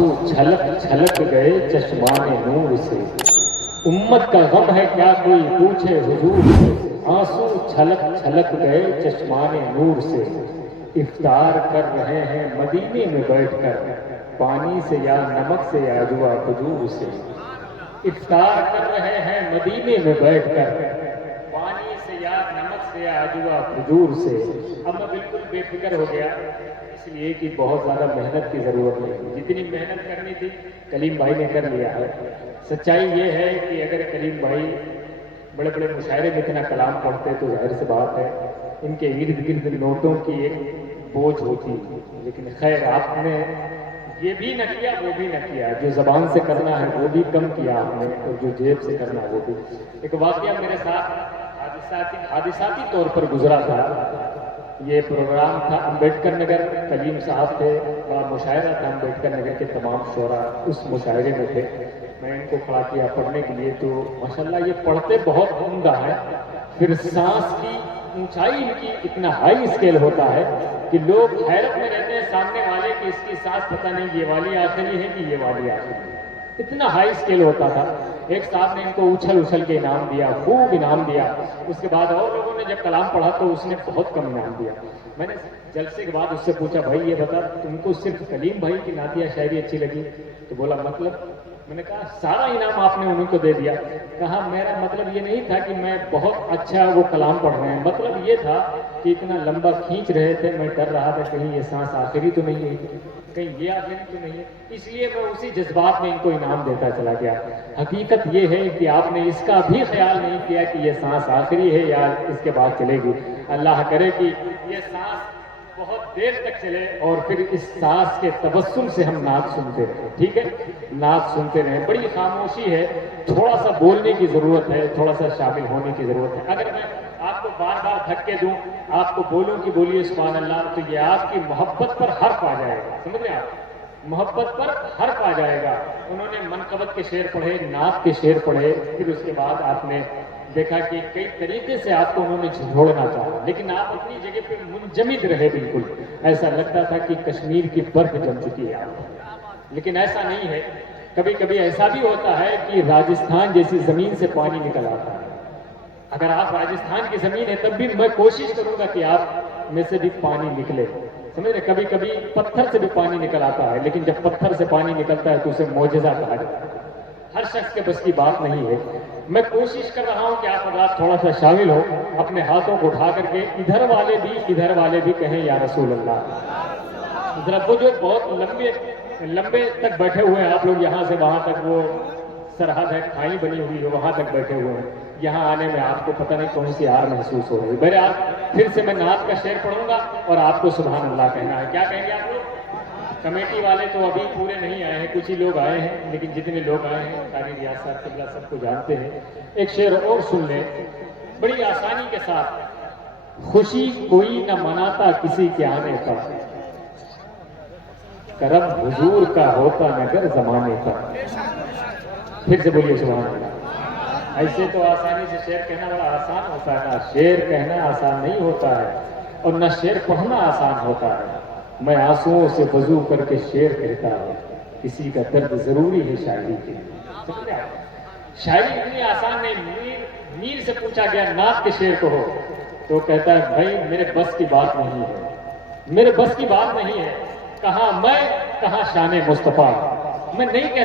आंसू छलक छलक गए चश्माने नूर से। उम्मत का गम है क्या कोई पूछे हुजूर से। आंसू छलक छलक गए चश्माने नूर से। इफ्तार कर रहे हैं मदीने में बैठकर, पानी से या नमक से या जुआ खजूर से। इफ्तार कर रहे हैं मदीने में बैठकर, पानी से या नमक से या जुआ खजूर से। अब मैं बिल्कुल बेफिक्र हो गया, इसलिए कि बहुत ज़्यादा मेहनत की ज़रूरत नहीं। जितनी मेहनत करनी थी कलीम भाई ने कर लिया है। सच्चाई ये है कि अगर कलीम भाई बड़े बड़े मुशायरे में इतना कलाम पढ़ते तो जाहिर सी बात है इनके इर्द गिर्द नोटों की एक बोझ होती। लेकिन खैर आपने ये भी न किया वो भी न किया, जो ज़बान से करना है वो भी कम किया आपने, और जो जेब से करना वो भी। एक वाक़या मेरे साथ हादिसाती तौर पर गुजरा था। ये प्रोग्राम था अम्बेडकर नगर, कलीम साहब थे, बड़ा मुशायरा था अम्बेडकर नगर के तमाम शोरा उस मुशायरे में थे। मैं इनको खड़ा किया पढ़ने के लिए, तो माशाल्लाह ये पढ़ते बहुत उम्दा है। फिर सांस की ऊंचाई इनकी इतना हाई स्केल होता है कि लोग हैरत में रहते हैं सामने वाले कि इसकी सांस पता नहीं ये वाली आखिरी है कि ये वाली आखिरी है। इतना हाई स्केल होता था। एक साहब ने इनको उछल उछल के इनाम दिया, खूब इनाम दिया। उसके बाद और लोगों ने जब कलाम पढ़ा तो उसने बहुत कम इनाम दिया। मैंने जलसे के बाद उससे पूछा, भाई ये बता तुमको सिर्फ कलीम भाई की नातिया शायरी अच्छी लगी? तो बोला मतलब? मैंने कहा सारा इनाम आपने उन्हीं को दे दिया। कहा मेरा मतलब ये नहीं था कि मैं बहुत अच्छा वो कलाम पढ़ रहे हैं, मतलब ये था कि इतना लंबा खींच रहे थे, मैं डर रहा था कहीं ये सांस आखिरी तो नहीं है, कहीं ये आखिरी तो नहीं है, इसलिए मैं उसी जज्बात में इनको इनाम देता चला गया। हकीकत ये है कि आपने इसका भी ख्याल नहीं किया कि ये सांस आखिरी है या इसके बाद चलेगी। अल्लाह करे कि ये सांस बहुत देर तक चले और फिर इस सांस के तबस्सुम से हम नात सुनते रहे। ठीक है, नात सुनते रहे। बड़ी खामोशी है, थोड़ा सा बोलने की जरूरत है, थोड़ा सा शामिल होने की जरूरत है। अगर मैं आपको बार बार धक्के दूं, आपको बोलूं कि बोलिए सुभान अल्लाह, तो ये आपकी मोहब्बत पर हर्फ आ जाएगा। समझ रहे आप? मोहब्बत पर हर्फ आ जाएगा। उन्होंने मनकबत के शेर पढ़े, नात के शेर पढ़े, फिर उसके बाद आपने देखा कि कई तरीके से आपको उन्होंने झिझोड़ना चाहा, लेकिन आप अपनी जगह पे मुंजमिद रहे। बिल्कुल ऐसा लगता था कि कश्मीर की बर्फ जम चुकी है आप। लेकिन ऐसा नहीं है। कभी कभी ऐसा भी होता है कि राजस्थान जैसी जमीन से पानी निकल आता है। अगर आप राजस्थान की जमीन है तब भी मैं कोशिश करूंगा कि आप में से भी पानी निकले। समझ रहे? कभी कभी पत्थर से भी पानी निकल आता है, लेकिन जब पत्थर से पानी निकलता है तो उसे मोजज़ा कहा जाता है। हर शख्स के बस की बात नहीं है। मैं कोशिश कर रहा हूं कि आप थोड़ा सा शामिल हो, अपने हाथों को उठा करके इधर वाले भी कहें या रसूल अल्लाह। जरा वो जो बहुत लंबे तक बैठे हुए हैं आप लोग, यहाँ से वहां तक वो सरहद है, खाई बनी हुई है, वहां तक बैठे हुए हैं। यहाँ आने में आपको पता नहीं कौन सी हार महसूस हो रही है। बहरहाल फिर से मैं नात का शेर पढ़ूंगा और आपको सुभान अल्लाह कहना है। क्या कहेंगे आप लोग? कमेटी वाले तो अभी पूरे नहीं आए हैं, कुछ ही लोग आए हैं, लेकिन जितने लोग आए हैं कारी रियाज साहब किबला सबको जानते हैं। एक शेर और सुन लें बड़ी आसानी के साथ। खुशी कोई न मनाता किसी के आने पर, करम हुजूर का होता नगर जमाने पर। फिर से बोलिए सुभान अल्लाह। ऐसे तो आसानी से शेर कहना बड़ा आसान होता है, ना शेर कहना आसान नहीं होता है और न शेर पढ़ना आसान होता है। मैं आंसुओं से वजू करके शेर कहता हूँ, किसी का दर्द जरूरी है शायरी के लिए। शायरी इतनी आसान नहीं। मीर से पूछा गया नात के शेर को हो, तो कहता है भाई मेरे बस की बात नहीं है, मेरे बस की बात नहीं है। कहाँ मैं, कहाँ शान मुस्तफा, मैं नहीं कह